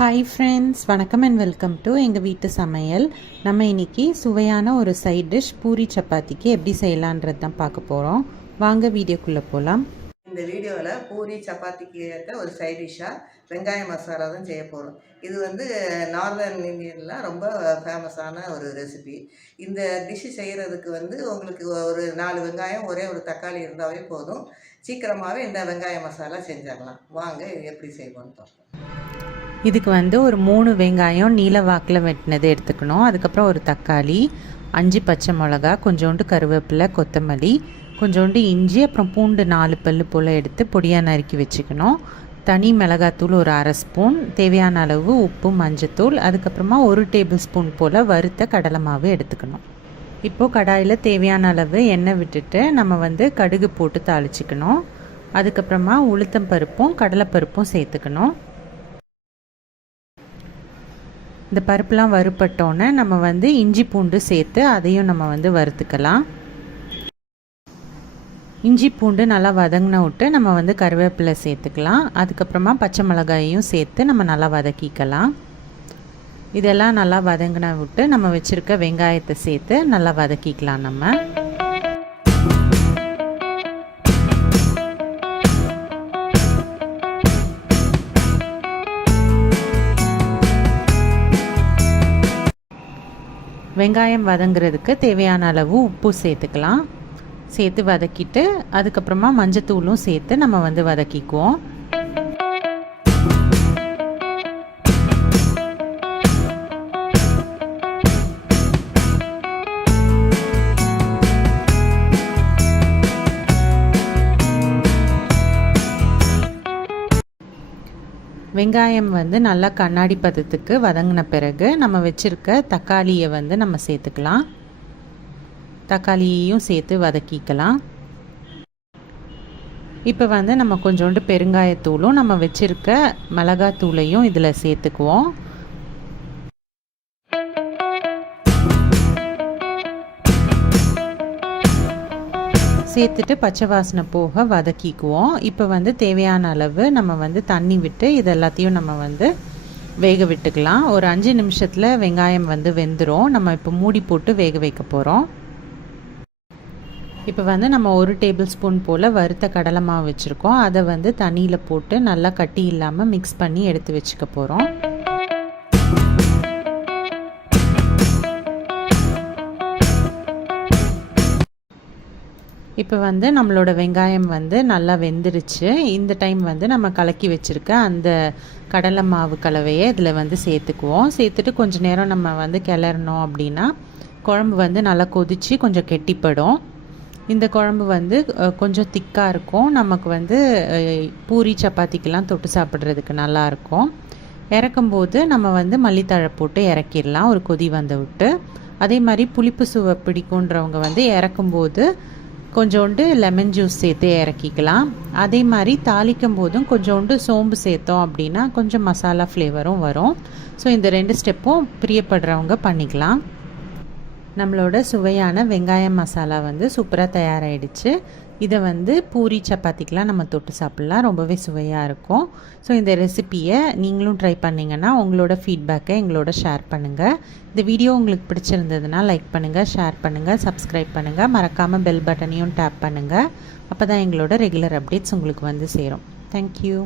Hi friends, வணக்கம் and welcome to எங்கள் வீட்டு சமையல். நம்ம இன்றைக்கி சுவையான ஒரு சைட் டிஷ் பூரி சப்பாத்திக்கு எப்படி செய்யலான்றது தான் பார்க்க போகிறோம். வாங்க வீடியோக்குள்ளே போகலாம். இந்த வீடியோவில் பூரி சப்பாத்திக்கு ஏற்ற ஒரு சைட் டிஷ்ஷாக வெங்காய மசாலா தான் செய்ய போகிறோம். இது நார்தர்ன் இந்தியனில் ரொம்ப ஃபேமஸான ஒரு ரெசிபி. இந்த டிஷ்ஷு செய்கிறதுக்கு உங்களுக்கு ஒரு 4 வெங்காயம் ஒரே ஒரு தக்காளி இருந்தாவே போதும். சீக்கிரமாகவே இந்த வெங்காய மசாலா செஞ்சிடலாம். வாங்க எப்படி செய்வோன்னு பார்ப்போம். இதுக்கு ஒரு 3 வெங்காயம் நீல வாக்கில் வெட்டினது எடுத்துக்கணும். அதுக்கப்புறம் ஒரு தக்காளி, 5 பச்சை மிளகா, கொஞ்சோண்டு கருவேப்பிலை, கொத்தமல்லி, கொஞ்சோண்டு இஞ்சி, அப்புறம் பூண்டு 4 பல்லு போல் எடுத்து பொடியாக நறுக்கி வச்சுக்கணும். தனி மிளகாத்தூள் ஒரு 1/2 ஸ்பூன், தேவையான அளவு உப்பு, மஞ்சத்தூள், அதுக்கப்புறமா 1 டேபிள் ஸ்பூன் போல் வறுத்த கடலை மாவு எடுத்துக்கணும். இப்போது கடாயில் தேவையான அளவு எண்ணெய் விட்டுட்டு நம்ம கடுகு போட்டு தாளிச்சிக்கணும். அதுக்கப்புறமா உளுத்தம் பருப்பும் கடலைப்பருப்பும் சேர்த்துக்கணும். இந்த பருப்புலாம் வறுப்பட்டோன்னே நம்ம இஞ்சி பூண்டு சேர்த்து அதையும் நம்ம வறுத்துக்கலாம். இஞ்சி பூண்டு நல்லா வதங்கின விட்டு நம்ம கருவேப்பிலை சேர்த்துக்கலாம். அதுக்கப்புறமா பச்சை மிளகாயையும் சேர்த்து நம்ம நல்லா வதக்கிக்கலாம். இதெல்லாம் நல்லா வதங்கின விட்டு நம்ம வச்சுருக்க வெங்காயத்தை சேர்த்து நல்லா வதக்கிக்கலாம். நம்ம வெங்காயம் வதங்கிறதுக்கு தேவையான அளவு உப்பு சேர்த்துக்கலாம். சேர்த்து வதக்கிட்டு அதுக்கப்புறமா மஞ்சத்தூளும் சேர்த்து நம்ம வதக்கிக்குவோம். வெங்காயம் நல்லா கண்ணாடி பதத்துக்கு வதங்கின பிறகு நம்ம வச்சுருக்க தக்காளியை நம்ம சேர்த்துக்கலாம். தக்காளியையும் சேர்த்து வதக்கிக்கலாம். இப்போ நம்ம கொஞ்சோண்டு பெருங்காயத்தூளும் நம்ம வச்சுருக்க மிளகாத்தூளையும் இதில் சேர்த்துக்குவோம். சேர்த்துட்டு பச்சை வாசனை போக வதக்கிக்குவோம். இப்போ தேவையான அளவு நம்ம தண்ணி விட்டு இது எல்லாத்தையும் நம்ம வேக விட்டுக்கலாம். ஒரு 5 நிமிஷத்தில் வெங்காயம் வெந்துடும். நம்ம இப்போ மூடி போட்டு வேக வைக்க போகிறோம். இப்போ நம்ம 1 டேபிள் ஸ்பூன் போல் வறுத்த கடலை மாவு வச்சுருக்கோம். அதை தண்ணியில் போட்டு நல்லா கட்டி இல்லாமல் மிக்ஸ் பண்ணி எடுத்து வச்சுக்க போகிறோம். இப்போ நம்மளோட வெங்காயம் நல்லா வெந்துருச்சு. இந்த டைம் நம்ம கலக்கி வச்சுருக்க அந்த கடலை மாவு கலவையை இதில் சேர்த்துக்குவோம். சேர்த்துட்டு கொஞ்சம் நேரம் நம்ம கிளறணும். அப்படின்னா குழம்பு நல்லா கொதித்து கொஞ்சம் கெட்டிப்படும். இந்த குழம்பு கொஞ்சம் திக்காக இருக்கும். நமக்கு பூரி சப்பாத்திக்கெல்லாம் தொட்டு சாப்பிட்றதுக்கு நல்லாயிருக்கும். இறக்கும்போது நம்ம மல்லித்தழை போட்டு இறக்கிடலாம் ஒரு கொதி விட்டு. அதே மாதிரி புளிப்பு சுவை பிடிக்குன்றவங்க இறக்கும்போது கொஞ்சோண்டு லெமன் ஜூஸ் சேர்த்து இறக்கிக்கலாம். அதே மாதிரி தாளிக்கும் போதும் கொஞ்சோண்டு சோம்பு சேர்த்தோம் அப்படின்னா கொஞ்சம் மசாலா ஃப்ளேவரும் வரும். ஸோ இந்த 2 ஸ்டெப்பும் பிரியப்படுறவங்க பண்ணிக்கலாம். நம்மளோட சுவையான வெங்காய மசாலா சூப்பராக தயாராகிடுச்சு. இதை பூரி சப்பாத்திக்கெலாம் நம்ம தொட்டு சாப்பிட்லாம். ரொம்பவே சுவையாக இருக்கும். ஸோ இந்த ரெசிப்பியை நீங்களும் ட்ரை பண்ணிங்கன்னா உங்களோட ஃபீட்பேக்கை எங்களோட ஷேர் பண்ணுங்கள். இந்த வீடியோ உங்களுக்கு பிடிச்சிருந்ததுன்னா லைக் பண்ணுங்கள், ஷேர் பண்ணுங்கள், சப்ஸ்கிரைப் பண்ணுங்கள். மறக்காமல் பெல் பட்டனையும் டேப் பண்ணுங்கள். அப்போ தான் எங்களோட ரெகுலர் அப்டேட்ஸ் உங்களுக்கு சேரும். தேங்க்யூ.